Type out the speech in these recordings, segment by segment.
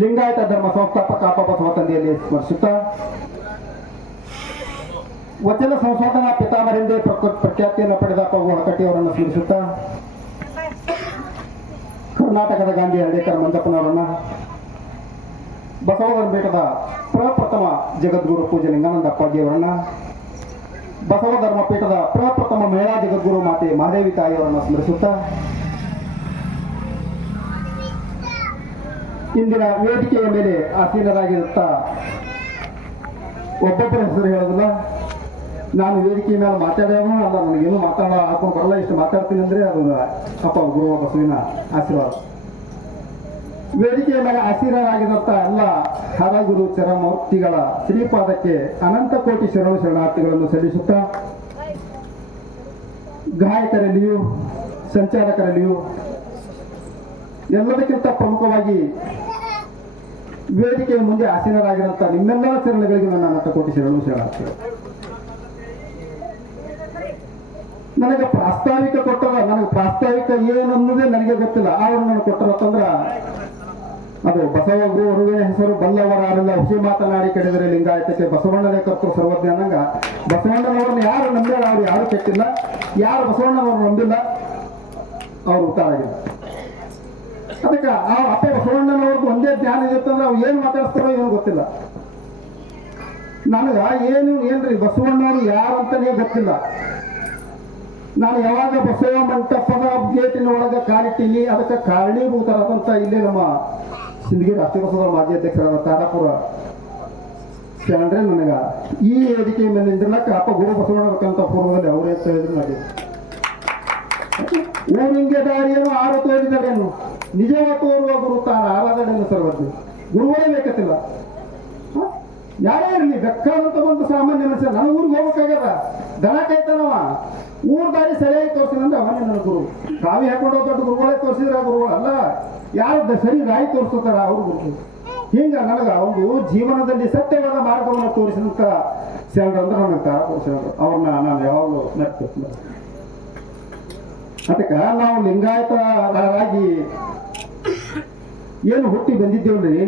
ಲಿಂಗಾಯತ ಧರ್ಮ ಸಂಸ್ಥಾಪಕ ಅಪ್ಪ ಬಸವ ತಂದೆಯಲ್ಲಿ ಸ್ಮರಿಸುತ್ತಾ. ವಚನ ಸಂಶೋಧನಾ ಪಿತಾಮರೆಂದೇ ಪ್ರಖ್ಯಾತಿಯನ್ನು ಪಡೆದ ಅಪ್ಪ ಅವರನ್ನು ಸ್ಮರಿಸುತ್ತಾ. ಕರ್ನಾಟಕದ ಗಾಂಧಿ ಹಳ್ಳಿಕರ ಮಂಜಪ್ಪನವರನ್ನ. ಬಸವನ ಬೇಟದ ಪ್ರಪ್ರಥಮ ಜಗದ್ಗುರು ಪೂಜೆ ಲಿಂಗಾನಂದ ಬಸವ ಧರ್ಮ ಪೀಠದ ಪ್ರಪ್ರಥಮ ಮಹಿಳಾ ಜಗದ್ಗುರು ಮಾತೆ ಮಹಾದೇವಿ ತಾಯಿಯವರನ್ನು ಸ್ಮರಿಸುತ್ತಾ. ಇಂದಿನ ವೇದಿಕೆಯ ಮೇಲೆ ಆಸೀನರಾಗಿರುತ್ತ ಒಬ್ಬೊಬ್ಬರ ಹೆಸರು ಹೇಳೋದಿಲ್ಲ. ನಾನು ವೇದಿಕೆಯ ಮೇಲೆ ಮಾತಾಡೋನು ಅಲ್ಲ, ನನಗೇನು ಮಾತಾಡ ಹಾಕೊಂಡು ಬರಲ್ಲ. ಇಷ್ಟು ಮಾತಾಡ್ತೀನಿ ಅಂದ್ರೆ ಅದು ಅಪ್ಪ ಗುರುವ ಬಸವಿನ ಆಶೀರ್ವಾದ. ವೇದಿಕೆಯ ಮೇಲೆ ಆಸೀನರಾಗಿರುತ್ತ ಎಲ್ಲ ಹರಗುರು ಚರಮೂರ್ತಿಗಳ ಶ್ರೀಪಾದಕ್ಕೆ ಅನಂತ ಕೋಟಿ ಶರಣು ಶರಣಾರ್ಥಿಗಳನ್ನು ಸಲ್ಲಿಸುತ್ತಾ, ಗಾಯಕರಲ್ಲಿಯೂ, ಸಂಚಾಲಕರಲ್ಲಿಯೂ ಎಲ್ಲದಕ್ಕಿಂತ ಪ್ರಮುಖವಾಗಿ ವೇದಿಕೆಯ ಮುಂದೆ ಆಸೀನರಾಗಿರುವಂತಹ ನಿಮ್ಮೆಲ್ಲರ ಚರಣಗಳಿಗೆ ನನ್ನ ಕೋಟಿ ಶರಣು ಶರಣಾರ್ಥಿಗಳು. ನನಗೆ ಪ್ರಾಸ್ತಾವಿಕ ಕೊಟ್ಟವ, ನನಗೆ ಪ್ರಾಸ್ತಾವಿಕ ಏನು ಅನ್ನೋದೇ ನನಗೆ ಗೊತ್ತಿಲ್ಲ. ಅವರು ನನಗೆ ಕೊಟ್ಟರತ್ತಂದ್ರ ಅದು ಬಸವ ಗುರುವಿನ ಹೆಸರು ಬಲ್ಲವರಾರೆಲ್ಲ, ಹುಸಿ ಮಾತನಾಡಿ ಕಡಿದರೆ ಲಿಂಗಾಯತಕ್ಕೆ ಬಸವಣ್ಣನೇ ಕರ್ತರು ಸರ್ವಜ್ಞ ಅನ್ನಂಗ. ಬಸವಣ್ಣನವರನ್ನು ಯಾರು ನಂಬಿಲ್ಲ ಅವ್ರು ಯಾರು ಕೆಟ್ಟಿಲ್ಲ. ಯಾರು ಬಸವಣ್ಣನವರು ನಂಬಿಲ್ಲ, ಅವರು ಉತ್ತಾರಾಗಿಲ್ಲ. ಅದಕ್ಕೆ ಆ ಅಪ್ಪ ಅವ್ರಿಗೆ ಒಂದೇ ಜ್ಞಾನ ಇರುತ್ತಂದ್ರೆ ಅವ್ರು ಏನು ಮಾತಾಡ್ತಾರೋ ಏನು ಗೊತ್ತಿಲ್ಲ. ನನಗ ಏನು ಏನ್ರಿ, ಬಸವಣ್ಣವರು ಯಾರು ಅಂತಾನೆ ಗೊತ್ತಿಲ್ಲ. ನಾನು ಯಾವಾಗ ಬಸವ ಮಂಟಪದ ಗೇಟಿನ ಒಳಗೆ ಕಾಲಿಟ್ಟಿನಿ ಅದಕ್ಕೆ ಕಾರಣೀಭೂತರಾದಂತ ಇಲ್ಲಿ ನಮ್ಮ ಸಿಂದಗಿ ರಾಷ್ಟ್ರೀಯ ಬಸವ ಮಾಜಿ ಅಧ್ಯಕ್ಷರಾದ ತಾರಾಪುರ ನನಗ. ಈ ವೇದಿಕೆ ಮೇಲೆ ನಿಂದಿರ್ಲಕ್ಕ ಅಪ್ಪ ಗುರು ಬಸವಣ್ಣಬೇಕಂತ ಪೂರ್ವದಲ್ಲಿ ಅವರೇ ಹೇಳಿದ್ರು ನನಗೆ. ಊರಿಂಗೆ ದಾರಿಯನ್ನು ಆರು ತೋರಿದರೇನು ನಿಜವ ತೋರುವ ಗುರು ತಾನ ಆರಾಧನೆಯನ್ನು ಸರ್ವಜ್ಞ. ಗುರುಗಳೇ ಬೇಕತ್ತಿಲ್ಲ? ಯಾರೇ ಇರಲಿ ಬೆಕ್ಕಾದಂತ ಒಂದು ಸಾಮಾನ್ಯ ಮನುಷ್ಯ, ನನ್ನ ಊರಿಗೆ ಹೋಗ್ಬೇಕಾಗ್ಯದ? ದನ ಕೈತನವ ಊರ್ ದಾರಿ ಸರಿಯಾಗಿ ತೋರಿಸಿದಂದ್ರೆ ಅವನೇ ನನ್ನ ಗುರು. ಕಾವಿ ಹಾಕೊಂಡು ದೊಡ್ಡ ಗುರುಗಳೇ ತೋರಿಸಿದ್ರ ಗುರುಗಳಲ್ಲ. ಯಾರು ಸರಿ ರಾಯಿ ತೋರಿಸ್ತಾರ ಅವ್ರ ಗುರು ಹಿಂಗ ನನಗ ಒಂದು ಜೀವನದಲ್ಲಿ ಸತ್ಯವಾದ ಮಾರ್ಗವನ್ನು ತೋರಿಸಿದಂತ ಶರಣರು ಅಂದ್ರೆ ನನಗೆ ತಾರ ಅವ್ರನ್ನ ನಾನು ಯಾವಾಗಲೂ ನೆನಪಿಸ್ತೀನಿ ಅದಕ್ಕೆ ನಾವು ಲಿಂಗಾಯತರಾಗಿ ಏನು ಹುಟ್ಟಿ ಬಂದಿದ್ದೇವ್ರಿ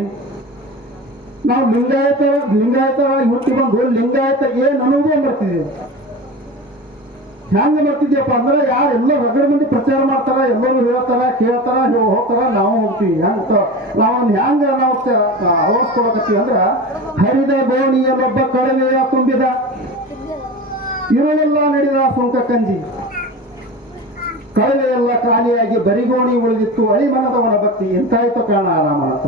ನಾವು ಲಿಂಗಾಯತ, ಲಿಂಗಾಯತವಾಗಿ ಹುಟ್ಟಿ ಬಂದು ಲಿಂಗಾಯತ ಏನು ಅನ್ನೋದೇ ಬರ್ತಿದ್ದೆ ಹೆಂಗ ಬರ್ತಿದ್ಯಪ್ಪ ಅಂದ್ರೆ ಯಾರು ಎಲ್ಲ ಹೊರಗಡೆ ಮಂದಿ ಪ್ರಚಾರ ಮಾಡ್ತಾರ, ಎಲ್ಲರೂ ಹೇಳ್ತಾರ, ಕೇಳ್ತಾರ ನೀವು ಹೋಗ್ತಾರ, ನಾವು ಹೋಗ್ತೀವಿ. ಹೆಂಗ ನಾವು ಹೆಂಗ ನಾವು ಅಳವಡಿಸ್ಕೊಳಕತ್ತೀವಿ ಅಂದ್ರ ಹರಿದ ಗೋಣಿಯಲ್ಲೊಬ್ಬ ಕಡಲೆಯ ತುಂಬಿದ. ಇರಲಿಲ್ಲ ನಡೆದ ಸುಂಕ ಕಂಜಿ. ಕಳವೆಯೆಲ್ಲ ಖಾಲಿಯಾಗಿ ಬರಿಗೋಣಿ ಉಳಿದಿತ್ತು, ಅಳಿಮನದವನ ಭಕ್ತಿ ಎಂತಾಯ್ತು ಕಾರಣ ಆರಾಮ ಅಂತ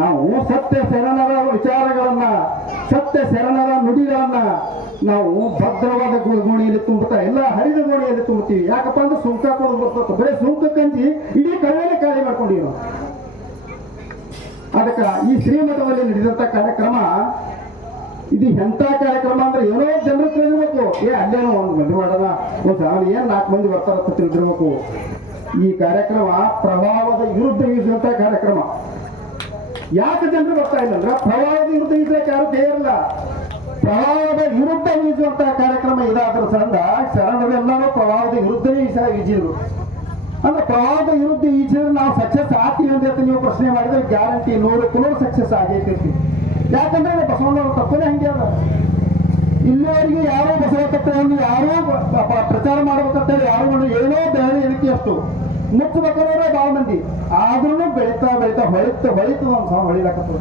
ನಾವು ಸತ್ಯ ಶರಣರ ವಿಚಾರಗಳನ್ನ, ಸತ್ಯ ಶರಣರ ನುಡಿಗಳನ್ನ ನಾವು ಭದ್ರವಾದ ಗೋಣಿಯಲ್ಲಿ ತುಂಬುತ್ತಾ ಎಲ್ಲ ಹರಿದ ಗೋಣಿಯಲ್ಲಿ ತುಂಬುತ್ತೀವಿ ಯಾಕಪ್ಪ ಅಂದ್ರೆ ಸುಂಕ ಕೊಡೋದು ಬರ್ತದೆ. ಬರೀ ಸುಂಕ ಕಂಜಿ ಇಡೀ ಕಳೆಯಲ್ಲಿ ಖಾಲಿ ಮಾಡ್ಕೊಂಡಿವಿ ನಾವು ಅದಕ್ಕೆ ಈ ಶ್ರೀಮಠದಲ್ಲಿ ನಡೆದಂತ ಕಾರ್ಯಕ್ರಮ, ಇದು ಎಂತ ಕಾರ್ಯಕ್ರಮ ಅಂದ್ರೆ ಏನೋ ಜನರು ಏ ಅಲ್ಲೇನೋ ಒಂದು ಮದುವೆ ಮಾಡೋಣ ಒಂದು ಸಾವಿರ ಏನ್ ನಾಲ್ಕು ಮಂದಿ ಬರ್ತಾರ ಅಂತ ತಿಳಿದಿರ್ಬೇಕು. ಈ ಕಾರ್ಯಕ್ರಮ ಪ್ರಭಾವದ ವಿರುದ್ಧ ಬೀಸುವಂತ ಕಾರ್ಯಕ್ರಮ. ಯಾಕೆ ಜನರು ಬರ್ತಾ ಇಲ್ಲ ಅಂದ್ರೆ ಪ್ರಭಾವದ ವಿರುದ್ಧ ಈಜಕ್ಕೆ ಯಾರು ತಯಾರಿಲ್ಲ ಪ್ರಭಾವದ ವಿರುದ್ಧ ಈಜುವಂತ ಕಾರ್ಯಕ್ರಮ ಇದಾದ್ರ ಸಂದ ಶರಣರೆಲ್ಲರೂ ಪ್ರಭಾವದ ವಿರುದ್ಧವೇ ಈಜ ಈಜಿದ್ರು. ಅಂದ್ರೆ ಪ್ರವಾಹದ ವಿರುದ್ಧ ಈಜಿದ್ರೆ ನಾವು ಸಕ್ಸಸ್ ಆಗ್ತೀವಿ ಅಂತ ನೀವು ಪ್ರಶ್ನೆ ಮಾಡಿದ್ರೆ ಗ್ಯಾರಂಟಿ ನೂರಕ್ಕೆ ನೂರು ಸಕ್ಸಸ್ ಆಗೈತಿ ಯಾಕಂದ್ರೆ ಬಸವಣ್ಣವ್ರ ತಪ್ಪನೇ ಹಂಗೆ ಅದ. ಇಲ್ಲಿವರೆಗೆ ಯಾರೋ ಬಸವ ತತ್ವವನ್ನು ಯಾರೋ ಪ್ರಚಾರ ಮಾಡಬೇಕಂತ ಹೇಳಿ ಯಾರು ಏನೋ ಬೇರೆ ಹೇಳಿಕೆ ಅಷ್ಟು ಮುಚ್ಚಬೇಕಾದ್ರೆ ಭಾಳ ಮಂದಿ. ಆದ್ರೂ ಬೆಳೀತಾ ಬೆಳೀತಾ ಹೊಳಿತ ಹೊಳಿತದ ಒಂದು ಹೊಳಿಲಾಕತ್ತದ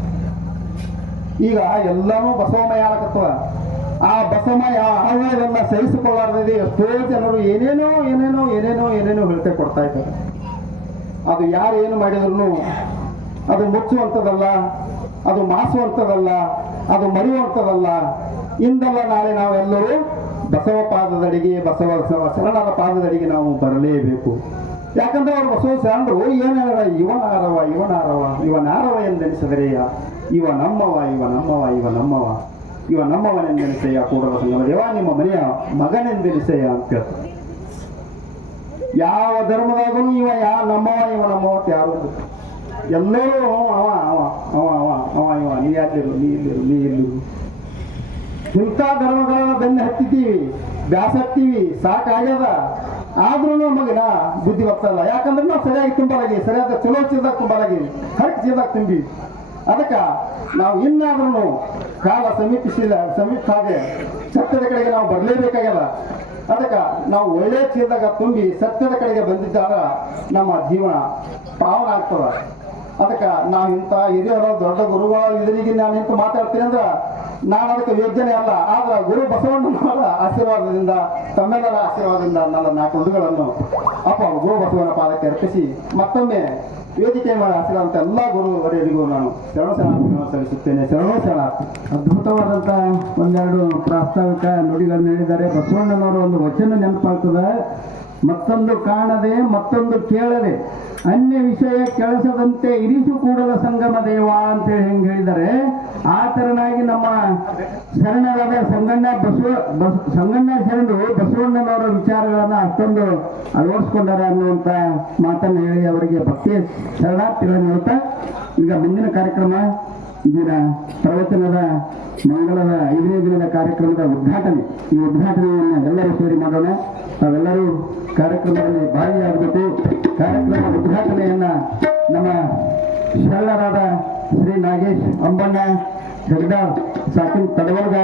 ಈಗ ಎಲ್ಲಾನು ಬಸವಮಯ ಆಗತ್ತವ ಆ ಬಸವಮಯ ಆಹ್ವಾನವನ್ನ ಸಹಿಸಿಕೊಳ್ಳಾರ್ದಿದೆ. ಎಷ್ಟೋ ಜನರು ಏನೇನೋ ಏನೇನೋ ಏನೇನೋ ಏನೇನೋ ಹೇಳ್ತೇ ಕೊಡ್ತಾ ಇದ್ದಾರೆ. ಅದು ಯಾರು ಏನು ಮಾಡಿದ್ರು ಅದು ಮುಚ್ಚುವಂಥದ್ದಲ್ಲ, ಅದು ಮಾಸುವಂಥದ್ದಲ್ಲ, ಅದು ಮರೆಯುವಂಥದ್ದಲ್ಲ ಇಂದಲ್ಲ ನಾಳೆ ನಾವೆಲ್ಲರೂ ಬಸವ ಪಾದದಡಿಗೆ, ಬಸವ ಬಸವ ಶರಣರ ಪಾದದಡಿಗೆ ನಾವು ಬರಲೇಬೇಕು. ಯಾಕಂದ್ರೆ ಅವರು ಬಸವ ಶರಣರು, ಏನಾರ ಇವನಾರವ ಇವನಾರವ ಇವನಾರವ ಎಂದೆನಿಸಿದರೆಯ ಇವ ನಮ್ಮವ ಇವ ನಮ್ಮವ ಇವ ನಮ್ಮವ. ಇವ ನಮ್ಮವನೆಂದೆನಿಸೆಯ ಕೂಡಲ ಸಂಗಮ ದೇವ, ನಿಮ್ಮ ಮನೆಯ ಮಗನೆಂದೆನಿಸೆಯ ಅಂತ ಹೇಳ್ತಾರೆ ಯಾವ ಧರ್ಮದಾಗೂ ಇವ ಯಾ ನಮ್ಮವ, ಇವ ನಮ್ಮವ ಯಾರು ಎಲ್ಲರೂ ಅವ ಅವ ಅವ ಅವ ಅವ, ಇವ, ನೀ ಅಲ್ಲಿರು ನೀ ಇಲ್ಲಿರು ನೀ ಇಲ್ಲಿರು ಇಂಥ ಧರ್ಮಗಳನ್ನ ಬೆನ್ನ ಹತ್ತಿದ್ದೀವಿ ಬ್ಯಾಸತ್ತೀವಿ ಸಾಕಾಗ್ಯದ. ಆದ್ರೂ ನಾ ಬುದ್ಧಿ ಬರ್ತಲ್ಲ ಯಾಕಂದ್ರೆ ನಾವು ಸರಿಯಾಗಿ ತುಂಬಲಾಗಿ, ಸರಿಯಾದ ಚಲೋ ಚೀಲ್ದಾಗ ತುಂಬಲಾಗಿ ಹರಕ್ ಚೀಲ್ದಾಗ ತುಂಬಿ. ಅದಕ್ಕ ನಾವು ಇನ್ನಾದ್ರೂ ಕಾಲ ಸಮೀಪಿಸಿದ ಸಮೀಪ ಹಾಗೆ ಸತ್ಯದ ಕಡೆಗೆ ನಾವು ಬರಲೇಬೇಕಾಗ್ಯದ. ಅದಕ್ಕ ನಾವು ಒಳ್ಳೆ ಚೀಲದಾಗ ತುಂಬಿ ಸತ್ಯದ ಕಡೆಗೆ ಬಂದಿದ್ದಾರ ನಮ್ಮ ಜೀವನ ಪಾವನ ಆಗ್ತದ. ಅದಕ್ಕೆ ನಾವು ಇಂಥ ಹಿರಿಯರು, ದೊಡ್ಡ ಗುರುಗಳ, ಇದರಿಗೆ ನಾನು ಇಂತ ಮಾತಾಡ್ತೀನಿ ಅಂದ್ರೆ ನಾನು ಅದಕ್ಕೆ ಯೋಗ್ಯನೇ ಅಲ್ಲ, ಆದ್ರೆ ಗುರು ಬಸವಣ್ಣನವರ ಆಶೀರ್ವಾದದಿಂದ, ತಮ್ಮೆಲ್ಲರ ಆಶೀರ್ವಾದದಿಂದ ನನ್ನ ನಾಲ್ಕು ಅಪ್ಪ ಗುರು ಬಸವನ ಪಾದಕ್ಕೆ ಅರ್ಪಿಸಿ, ಮತ್ತೊಮ್ಮೆ ವೇದಿಕೆ ಮೇಲೆ ಎಲ್ಲಾ ಎಲ್ಲ ಗುರುವರಿಗೂ ನಾನು ಶರಣ ಸಲ್ಲಿಸುತ್ತೇನೆ. ಶರಣೋ ಶರಣಾರ್ಥಿ. ಅದ್ಭುತವಾದಂತ ಒಂದೆರಡು ಪ್ರಾಸ್ತಾವಿಕ ನುಡಿಗಳನ್ನು ಹೇಳಿದ್ದಾರೆ. ಬಸವಣ್ಣನವರ ಒಂದು ವಚನ ನೆನಪಾಗ್ತದೆ. ಮತ್ತೊಂದು ಕಾಣದೆ, ಮತ್ತೊಂದು ಕೇಳದೆ, ಅನ್ಯ ವಿಷಯ ಕೆಲಸದಂತೆ ಇರಿಸು ಕೂಡಲ ಸಂಗಮ ದೇವ ಅಂತೇಳಿ ಹೆಂಗೆ ಹೇಳಿದರೆ ಆ ತರನಾಗಿ ನಮ್ಮ ಶರಣರಾದ ಸಂಗಣ್ಣ ಬಸವ, ಬಸ್, ಸಂಗಣ್ಣ ಶರಣರು ಬಸವಣ್ಣನವರ ವಿಚಾರಗಳನ್ನ ಅಷ್ಟೊಂದು ಅಳವಡಿಸ್ಕೊಂಡಾರ ಅನ್ನುವಂತ ಮಾತನ್ನು ಹೇಳಿ ಅವರಿಗೆ ಭಕ್ತಿ ಶರಣಾರ್ಥಿಗಳನ್ನು ಹೇಳ್ತಾ ಈಗ ಮುಂದಿನ ಕಾರ್ಯಕ್ರಮ ಇದರ ಪ್ರವಚನದ ಮಂಗಳದ ಐದನೇ ದಿನದ ಕಾರ್ಯಕ್ರಮದ ಉದ್ಘಾಟನೆ. ಈ ಉದ್ಘಾಟನೆಯನ್ನು ಎಲ್ಲರೂ ಸೇರಿ ಮಾಡೋಣ. ತಾವೆಲ್ಲರೂ ಕಾರ್ಯಕ್ರಮದಲ್ಲಿ ಭಾಗಿಯಾಗಬೇಕು. ಕಾರ್ಯಕ್ರಮ ಉದ್ಘಾಟನೆಯನ್ನ ನಮ್ಮ ಶರಣರಾದ ಶ್ರೀ ನಾಗೇಶ್ ಅಂಬಣ್ಣ, ಜಗದಾಳ್ ಸಾಕಿನ್ ತಡವರ್ಗ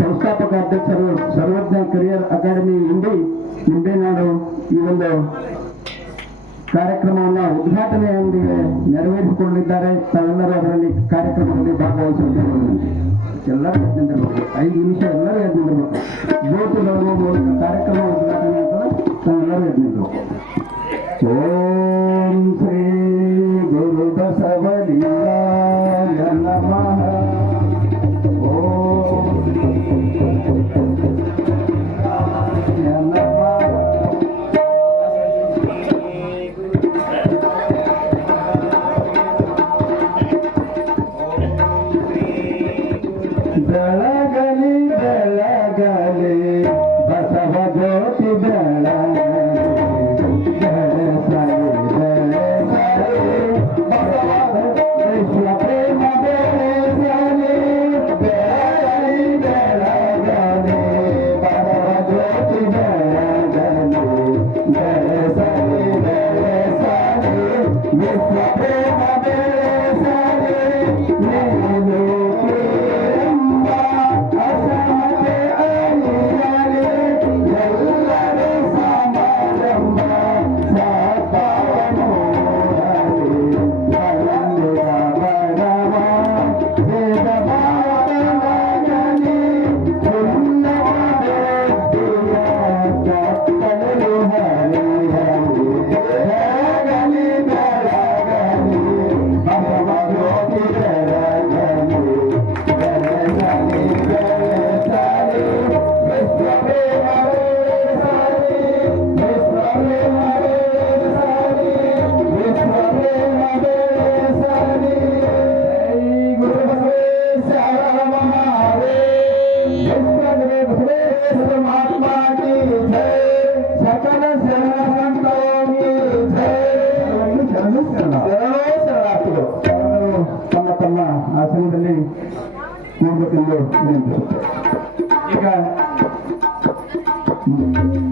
ಸಂಸ್ಥಾಪಕ ಅಧ್ಯಕ್ಷರು ಸರ್ವಜ್ಞ ಕರಿಯರ್ ಅಕಾಡೆಮಿ ಇಂಡಿ ನಿಂಬೆನಾಡು ಈ ಒಂದು ಕಾರ್ಯಕ್ರಮವನ್ನು ಉದ್ಘಾಟನೆಯೊಂದಿಗೆ ನೆರವೇರಿಸಿಕೊಂಡಿದ್ದಾರೆ. ತಾವೆಲ್ಲರೂ ಅದರಲ್ಲಿ ಕಾರ್ಯಕ್ರಮದಲ್ಲಿ ಭಾಗವಹಿಸಬೇಕು ಎಲ್ಲರೂ ಎದ್ದು ನಿಂದಿರ್ಬೇಕು ಐದು ನಿಮಿಷ ಎಲ್ಲರೂ ಎದ್ದು ನಿಂದಿರ್ಬೇಕು ಜ್ಯೋತಿ ಬೆಳಗುವ ಮೂಲಕ ಕಾರ್ಯಕ್ರಮ ಉದ್ಘಾಟನೆ ಆಗ್ತದೆ ತಾವೆಲ್ಲರೂ ಎದ್ದು ನಿಂದಿರ್ಬೇಕು ಓಂ ಶ್ರೀ ಗುರು ಬಸವಲಿಂಗಾಯ ನಮಃ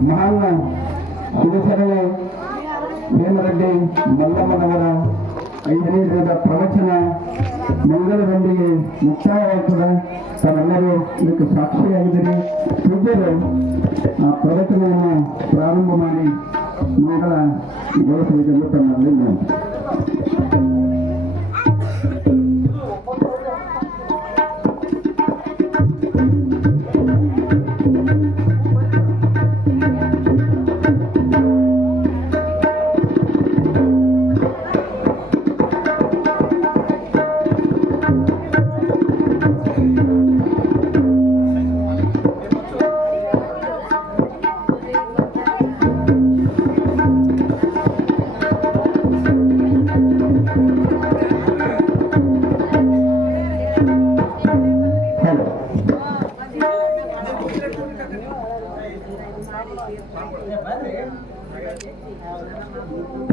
ಮಹಾನ್ ಶಿವಶರಣೆ ಹೇಮರೆಡ್ಡಿ ಮಲ್ಲಮ್ಮನವರ ಐದನೇ ದಿನದ ಪ್ರವಚನ ಮಂಗಳದೊಂದಿಗೆ ಮುಕ್ತಾಯವಾಗ್ತದೆ. ತಾವೆಲ್ಲರೂ ಇದಕ್ಕೆ ಸಾಕ್ಷಿಯಾಗಿದ್ದೀರಿ. ಪೂಜ್ಯರು, ಆ ಪ್ರವಚನವನ್ನು ಪ್ರಾರಂಭ ಮಾಡಿ, ಮಂಗಳ ಗೊಳಿಸಬೇಕೆಂದು ತಮ್ಮಲ್ಲಿ Thank you.